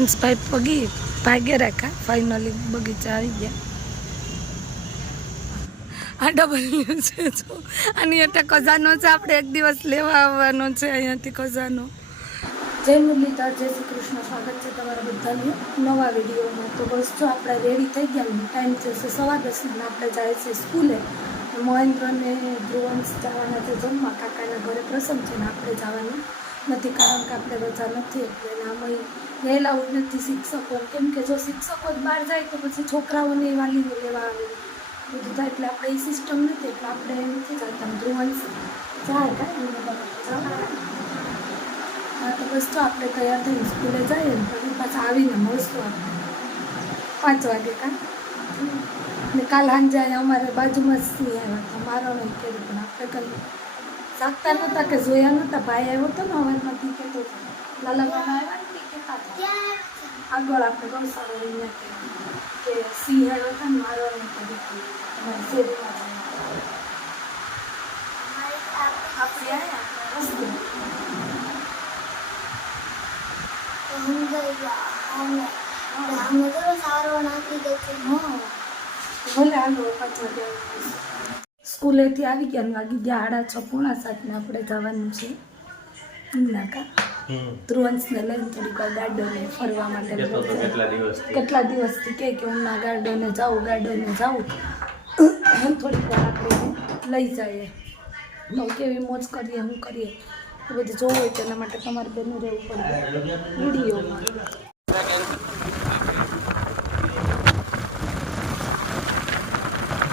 વંશભાઈ પગી ભાગ્ય રાખા ફાઇનલી બગીચા આવી ગયા. આ ડબલ ન્યૂઝ છે જો. આની એટલે ખજાનો છે, આપણે એક દિવસ લેવા આવવાનો છે અહીંયાથી ખજાનો. જય મુરલીધર, જય શ્રી કૃષ્ણ. સ્વાગત છે તમારા બધાનું નવા વિડીયોમાં. તો બસ જો આપણે રેડી થઈ ગયા ટાઈમ થશે સવા દસ આપણે જાય છે સ્કૂલે. મહેન્દ્ર અને ધ્રુવંશ જવાના છે જમવા, કાકાના ઘરે પ્રસંગ છે ને આપણે જવાનું. નથી, કારણ કે આપણે રજા નથી, એટલે આમાં વહેલા હોય નથી શિક્ષકો, કેમ કે જો શિક્ષકો જ બહાર જાય તો પછી છોકરાઓને એ વાલીને લેવા આવે. બધું થાય એટલે આપણે એ સિસ્ટમ નથી, એટલે આપણે નથી જતા ધ્રુવંશ જાય કાંઈ હા, તો બસ તો આપણે તૈયાર થઈને સ્કૂલે જઈએ ને, પછી પાછા આવીને મળશું આપણે. પાંચ વાગે કાં? ને કાલ સાંજે અમારે બાજુમાં જ સિંહ આવ્યા હતા મારો નહીં કર્યું પણ આપણે કંઈ જાગતા નહોતા કે જોયા નહોતા ભાઈ આવ્યો હતો ને અવાજમાંથી કહેતો હતો લાલા મામા આવ્યા ને તે કહેતા હતા આગળ આપણે ગૌશાળા અહીંયા કે કે સિંહ આવ્યો હતો ને મારો નહીં કર્યું અમારી શેરીમાં. આપણે આવ્યા રસ્તે. હા ભલે હાલો પાંચ વાગે આવીશું. સ્કૂલેથી આવી ગયા વાગી ગયા આડા છ પોણા સાતને આપણે જવાનું છે. નાકા ધ્રુવંશને લઈને થોડીક વાર ગાર્ડને ફરવા માટે કેટલા દિવસથી? કે કે હું ના ગાર્ડને જાઉં ગાર્ડને જાઉં. થોડીક વાર આપણે લઈ જઈએ. તો કેવી મોજ કરીએ શું કરીએ. એ બધું જોવું હોય તેના માટે તમારે બેનું રહેવું પડે. વિડીયોમાં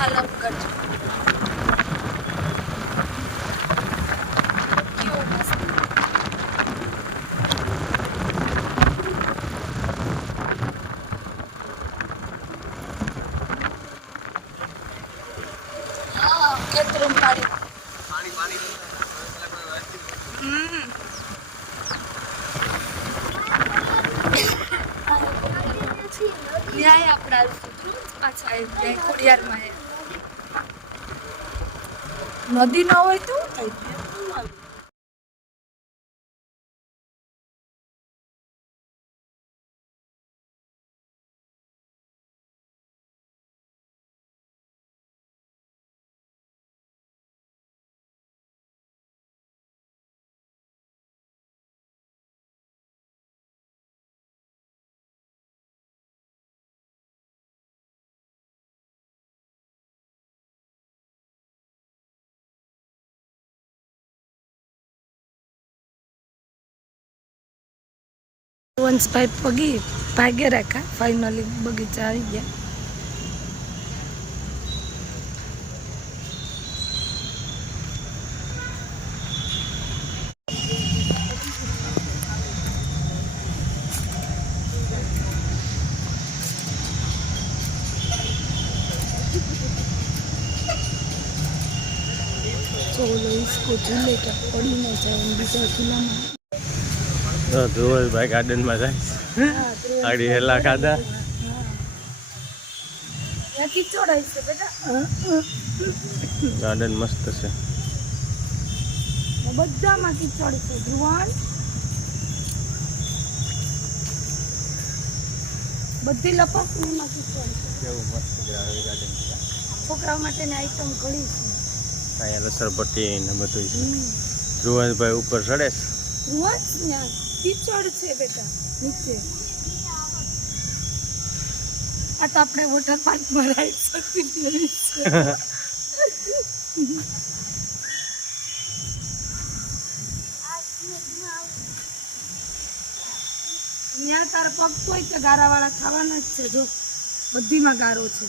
અલગ કરજો કેવો મસ્ત હા ખેતરું પાડી હમ ન્યાય આપણા પાછા આવી જાય ખોડિયારમાં એ. નદી ન હોય તો once pai pergi pagi dah finally bagi cari dia So, guys, kucing lekat, kucing kena. ધ્રુવભાઈ ગાર્ડનમાં જાય. આડી હેલા ખાધા. ગાર્ડન મસ્ત છે. બધામાં કિચોડ છે ધ્રુવાન બધી લપકણીમાં કિચોડ છે કેવું મસ્ત ગાર્ડન છે છોકરાઓ માટેની આઈટમ ઘણી છે. અહીંયા લસણપટ્ટી ને બધું છે. હમ. ધ્રુવભાઈ ઉપર ચડે છે. ધ્રુવન ત્યાં. કિચોડ છે બેટા નીચે. આ તો આપણે વોટર પાર્કમાં રાઈડ શકતી જેવી છે. ત્યાં તારા પગ તોય તે ગારાવાળા ખાવાના જ છે જો. બધીમાં ગારો છે.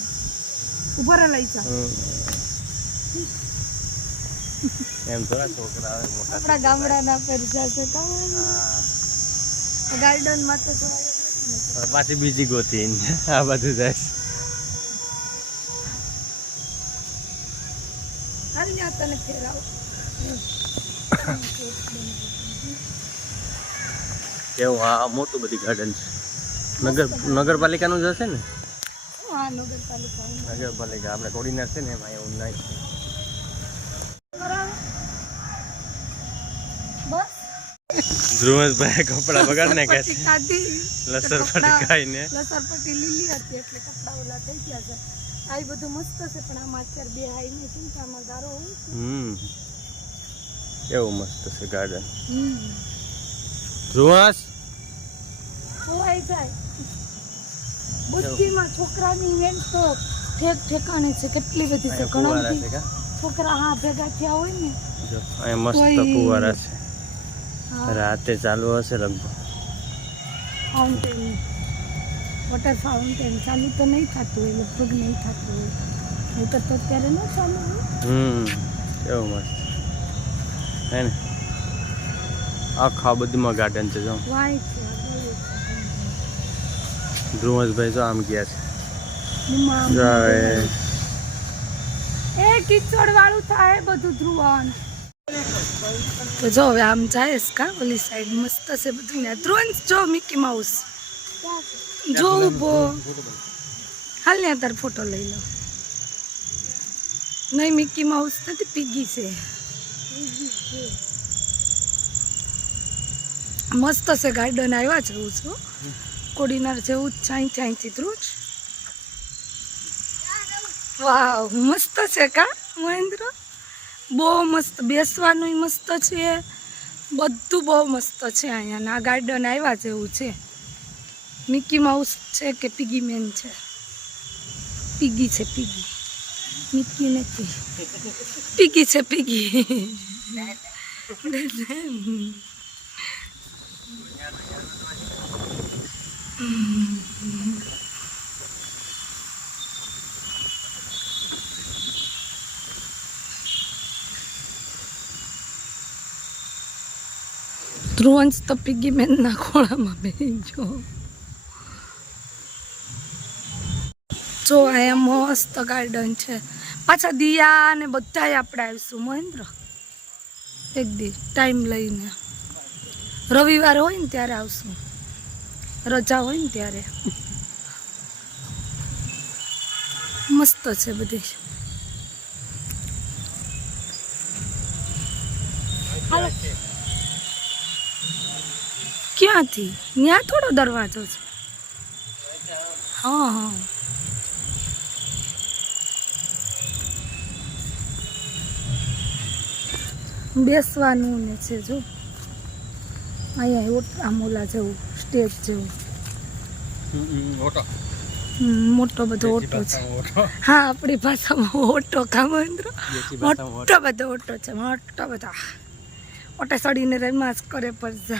ઊભા રહે લઈ જા. એમ થોડા છોકરા આપણા ગામડાના પરજા છે હા. ગાર્ડનમાં તો પાછી બીજી ગોતી આ બધું જાય કેવું હા મોટું બધી ગાર્ડન છે. નગર નગરપાલિકાનું જ હશે ને? હા નગરપાલિકા નગરપાલિકા આપણે કોડીનાર છે ને એમાં એવું નહીં બસ ધ્રુવસભાઈ કપડા બગાડને કે છે. લસરપટ્ટી ખાધી લસરપટ્ટી ખાઈને. લસરપટ્ટી લીલી હતી એટલે કપડા ઓલા થઈ ગયા છે. આ બધું મસ્ત છે પણ આમાં અત્યારે બે હાઈ ને શું કે આમાં ગારો હોય. હમ. એવું મસ્ત છે ગાર્ડન ધ્રુવાસ? ખોવાઈ જાય. બુદ્ધિમાં છોકરાની વેન તો ઠેક ઠેકાણે છે કેટલી બધી છે ઘણા છોકરા હા ભેગા થયા હોય ને મસ્ત ફુવારા છે. રાતે ચાલુ હશે લગભગ. ફાઉન્ટેન વોટર ફાઉન્ટેન ચાલુ તો નહીં થતું હોય લગભગ નહીં થતું હોય. હું તો અત્યારે ન ચાલુ હોય. હમ કેવું મસ્ત. હે ને? આખા બધીમાં ગાર્ડન છે જો. વાય છે ધ્રુવસભાઈ જો આમ ગયા છે. એ કિચડ વાળું થાય બધું ધ્રુવન. તો જો હવે આમ જાય કા? ઓલી સાઈડ મસ્ત છે બધું ને. જો મિકી માઉસ જો ઊભો. હાલ ને તાર ફોટો લઈ લો નહીં મિકી માઉસ નથી પીગી છે. મસ્ત છે ગાર્ડન આવ્યા જેવું છું કોડીનાર જેવું જ છે અહીંથી અહીંથી ધ્રુજ વાવ મસ્ત છે કા મહેન્દ્ર? બહુ મસ્ત બેસવાનું મસ્ત છે. બધું બહુ મસ્ત છે અહીંયાના આ ગાર્ડન આવ્યા જેવું છે. મિકી માઉસ છે કે પીગી મેન છે? પીગી છે પીગી મિકી નથી. પીગી છે પીગી ધ્રુવંશ તો પીગી મેનના ખોળામાં બેસજો જો અહીંયા મસ્ત ગાર્ડન છે પાછા દિયા ને બધાય આપણે આવીશું મહેન્દ્ર એક દી ટાઈમ લઈને રવિવાર હોય ને ત્યારે આવશું રજા હોય ને ત્યારે મસ્ત છે બધી હાલો ક્યાંથી? ત્યાં થોડો દરવાજો છે. હા હા. બેસવાનું ને છે જો. અહીંયા આમ ઓલા જેવું સ્ટેજ જેવું. હમ, મોટો બધો ઓટો છે. હા આપણી ભાષામાં ઓટો કામેન્દ્ર મોટો બધો ઓટો છે મોટો બધા. ઓટે સડીને રમાસ કરે પડશે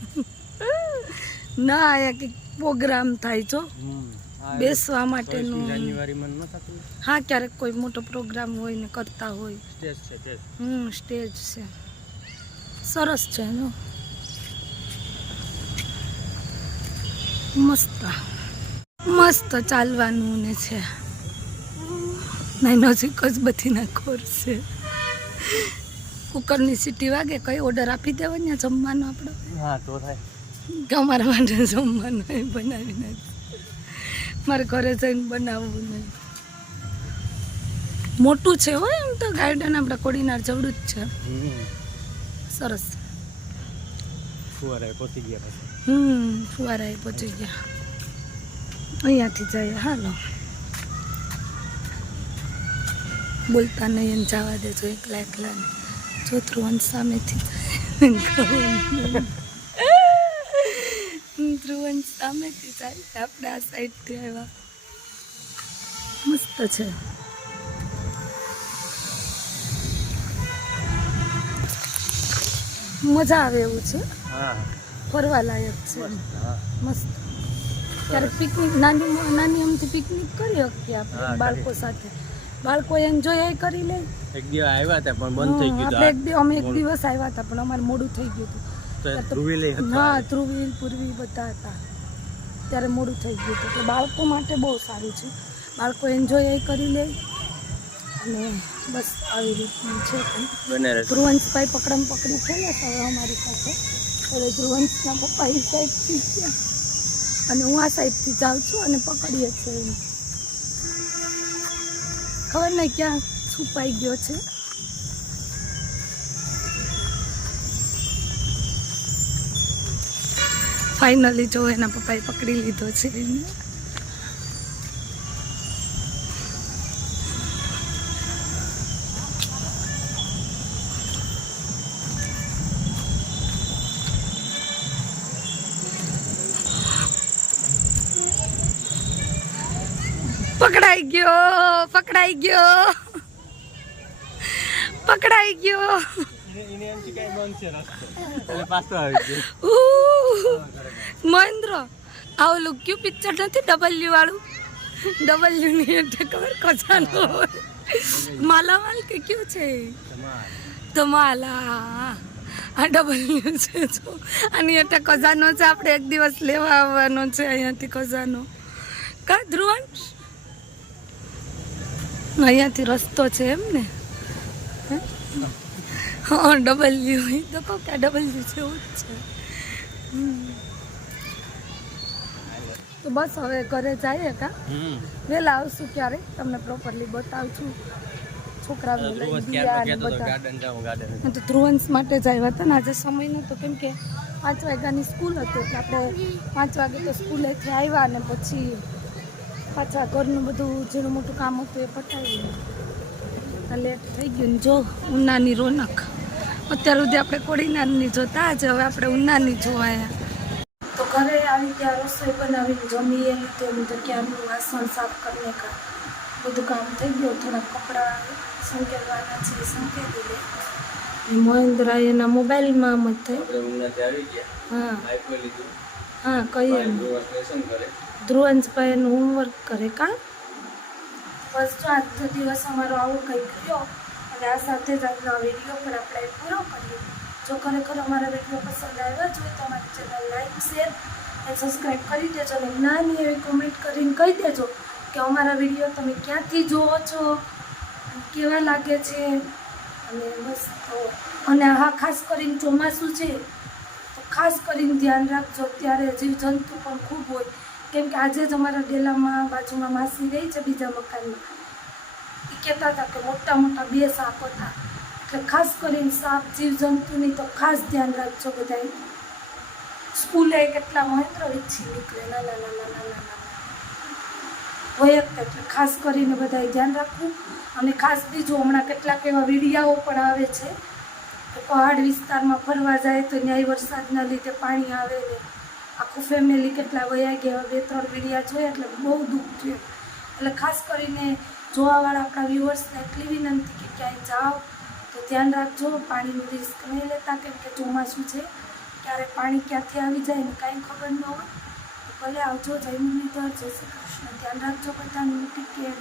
ના આયા કે પ્રોગ્રામ થાય છો બેસવા માટેનું. જાન્યુઆરીમાં ન થતું હા ક્યારેક કોઈ મોટો પ્રોગ્રામ હોય ને કરતા હોય. સ્ટેજ છે હમ સ્ટેજ છે. સરસ છે એનો મસ્ત. મસ્ત ચાલવાનું ને છે. નહીં નજીક જ બધી ના ખોર છે. કુકરની સીટી વાગે કઈ ઓર્ડર આપી દેવાની ને જમવાનો આપણો? હા તો થાય. કે માટે જમવાનું એ બનાવી નાખ મારે ઘરે જઈને બનાવવું નહીં. મોટું છે હોય એમ તો ગાર્ડન આપણે કોડીનાર જવડું જ છે. સરસ. ફુવારા પહોંચી ગયા પછી. હમ ફુવારાએ પહોંચી ગયા. અહીંયાથી જઈએ. હાલો. બોલતા નહીં એને જવા દેજો એકલા એકલા જો અંશ સામેથી ધ્રુવન સામેથી જાય આપણે આ સાઈડથી આવ્યા. મસ્ત છે. મજા આવે એવું છે. ફરવા લાયક છે. મસ્ત ત્યારે પિકનિક નાની નાની અમથી પિકનિક કરી શકીએ આપણે બાળકો સાથે. બાળકો એન્જોય કરી લે. એક દિવસ આવ્યા હતા પણ બંધ થઈ ગયું આપણે એક દિવસ અમે એક દિવસ આવ્યા હતા પણ અમારે મોડું થઈ ગયું હતું. હા ધ્રુવીલ પૂર્વી બધા હતા. ત્યારે મોડું થઈ ગયું હતું. એટલે બાળકો માટે બહુ સારું છે. બાળકો એન્જોય કરી લે. અને બસ આવી રીતનું છે ધ્રુવંશભાઈ પકડમ પકડી છે ને હવે અમારી સાથે. એટલે ધ્રુવંશના પપ્પા એ સાઈડથી છે. અને હું આ સાઈડથી જાઉં છું અને પકડીએ છીએ ખબર નહીં ક્યાં છુપાઈ ગયો છે. ફાઇનલી જો એના પપ્પાએ પકડી લીધો છે. એને પકડાઈ ગયો પકડાઈ ગયો. પકડાઈ ગયો. એને એમ કે બંધ છે રસ્તો. એટલે પાછો આવી ગયો. મહેન્દ્ર આ ઓલું કયું પિક્ચર નથી? ડબલ્યુ વાળું? ડબલ્યુ ની એટલે ખબર કચાનો માલામાલ કે કયું છે? ધમાલા. આ ડબલ્યુ છે જો. આની એટલે ખજાનો છે આપણે એક દિવસ લેવા આવવાનો છે અહીંયાથી ખજાનો. કા ધ્રુવંશ અહીંયાથી રસ્તો છે એમ ને? હે? હા ડબલ્યુ એ તો કહું કે ડબલ્યુ છે એવું જ છે. હમ. તો બસ હવે ઘરે જઈએ કા? વહેલા આવશું ક્યારે? તમને પ્રોપરલી બતાવું છું. છોકરાઓને બધા. હું તો ધ્રુવંશ માટે જ આવ્યા હતા ને. આજે સમય નહોતો કેમ કે પાંચ વાગ્યાની સ્કૂલ હતી એટલે આપણે પાંચ વાગે તો સ્કૂલેથી આવ્યા અને પછી પાછા ઘરનું બધું જેનું મોટું કામ હતું એ પતાવ્યું લેટ થઈ ગયું ને જો ઉનાની રોનક. અત્યાર સુધી આપણે કોડીનારની જોતા જ હવે આપણે ઉનાની જોવાયા. તો ઘરે આવી ત્યાં રસોઈ બનાવીને જમીએ લીધે તો ક્યાંનું વાસણ સાફ કરીને કા બધું કામ થઈ ગયું. થોડા કપડાં સંકેલવાના છે એ સંકેલી લે મહેન્દ્ર એના મોબાઈલમાં મત થઈ હા. હા કહીએ. ધ્રુવંશભાઈ એનું હોમવર્ક કરે કા? બસ જો આજનો દિવસ અમારો આવો કંઈક રહ્યો. અને આ સાથે જ આજનો વીડિયો પણ આપણે પૂરો કરીએ. જો ખરેખર અમારા વીડિયો પસંદ આવ્યો જ હોય તો અમારી ચેનલ લાઈક શેર અને સબસ્ક્રાઈબ કરી દેજો અને નાની એવી કોમેન્ટ કરીને કહી દેજો કે અમારા વીડિયો તમે ક્યાંથી જુઓ છો કેવા લાગે છે? અને બસ તો, અને હા, ખાસ કરીને ચોમાસું છે, તો ખાસ કરીને ધ્યાન રાખજો. ત્યારે જીવજંતુ પણ ખૂબ હોય. કેમ કે આજે જ અમારા ડેલામાં બાજુમાં માસી રહી છે બીજા મકાનમાં. કહેતા હતા કે મોટા મોટા બે સાપ હતા. એટલે ખાસ કરીને સાપ, જીવજંતુની તો ખાસ ધ્યાન રાખજો બધાએ સ્કૂલે કેટલા મહેન્દ્ર વીછી નીકળે નાના નાના નાના નાના હોય એટલે ખાસ કરીને બધાએ ધ્યાન રાખવું. અને ખાસ બીજું હમણાં કેટલાક એવા વીડિયાઓ પણ આવે છે પહાડ વિસ્તારમાં ફરવા જાય તો ન્યાય વરસાદના લીધે પાણી આવે ને. આખું ફેમિલી કેટલા વયા ગયા બે ત્રણ વીડિયા જોયા, એટલે બહુ દુઃખ થયું. એટલે ખાસ કરીને જોવાવાળા આપણા વ્યૂવર્સને એટલી વિનંતી કે ક્યાંય જાઓ, તો ધ્યાન રાખજો, પાણીનું રિસ્ક નહીં લેતા, કેમ કે ચોમાસું છે, ક્યારે પાણી ક્યાંથી આવી જાય ને કાંઈ ખબર ન હોય. તો ભલે આવજો, જય મુરલીધર, જય શ્રી કૃષ્ણ. ધ્યાન રાખજો બધાનું ટીકે